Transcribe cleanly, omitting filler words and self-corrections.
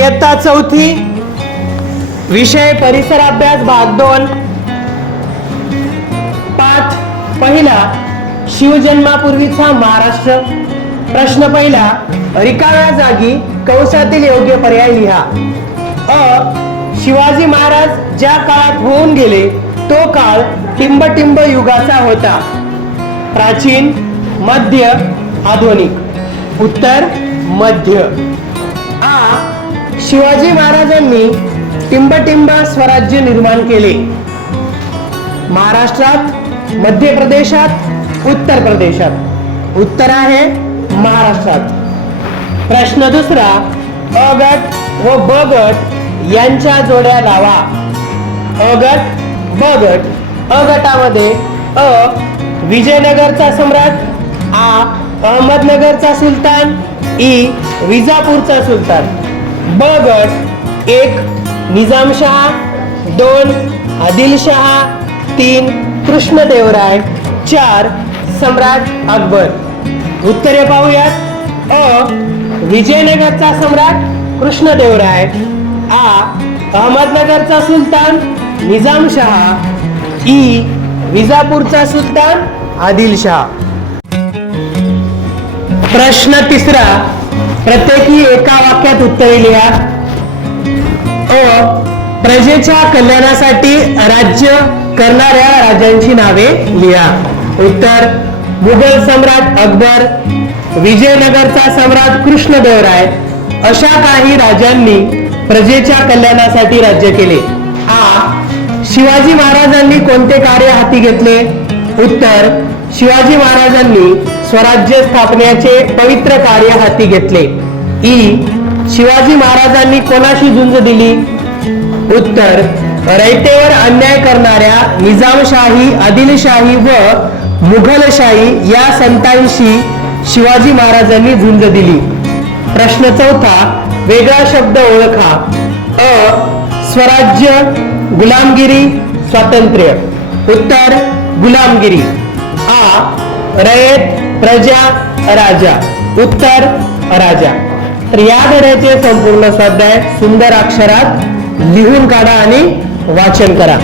इयत्ता चौथी, विषय परिसर अभ्यास भाग 2, पाठ पहिला, शिवजन्मापूर्वीचा महाराष्ट्र. प्रश्न पहिला, रिकाम्या जागी कंसातील योग्य पर्याय लिहा. अ. शिवाजी महाराज ज्या काळात होऊन गेले तो काळ टिंबटिंब युगाचा होता. प्राचीन, मध्य, आधुनिक. उत्तर मध्य. आ. शिवाजी महाराजांनी टिंबटिंब स्वराज्य निर्माण केले. महाराष्ट्रात, मध्य प्रदेशात, उत्तर प्रदेशात. उत्तर आहे महाराष्ट्रात. प्रश्न दुसरा, अ गट व ब गट यांच्या जोड्या लावा. अ गट, ब गट. अ गटामध्ये अ. विजयनगरचा सम्राट, आ. अहमदनगरचा सुलतान, इ. विजापूरचा सुलतान. ब गट 1. निजामशहा, 2. आदिलशहा, 3. कृष्णदेवराय, 4. सम्राट अकबर. उत्तरे पाहूयात. अ. विजयनगरचा सम्राट कृष्णदेवराय, आ. अहमदनगरचा सुलतान निजामशहा, इ. विजापूरचा सुलतान आदिलशहा. प्रश्न तिसरा, प्रत्येकी एका वाक्यात उत्तरे लिहा. अ. प्रजेच्या कल्याणासाठी राज्य करणाऱ्या राजांची नावे लिहा. उत्तर मुघल सम्राट अकबर, विजयनगरचा सम्राट कृष्णदेवराय अशा काही राजांनी प्रजेच्या कल्याणासाठी राज्य केले. आ. शिवाजी महाराजांनी कोणते कार्य हाती घेतले? उत्तर शिवाजी महाराजांनी स्वराज्य स्थापनेचे पवित्र कार्य हाती घेतले. इ. शिवाजी महाराजांनी कोणाशी झुंज दिली? उत्तर रयतेवर अन्याय करणाऱ्या निजामशाही, आदिलशाही व मुघलशाही या संतांशी शिवाजी महाराजांनी झुंज दिली. प्रश्न चौथा, वेगळा शब्द ओळखा. अ. स्वराज्य, गुलामगिरी, स्वातंत्र्य. उत्तर गुलामगिरी. आ. रयत, प्रजा, राजा. उत्तर राजा. तर या धड्याचे संपूर्ण स्वाध्याय सुंदर अक्षरात लिहून काढा आणि वाचन करा.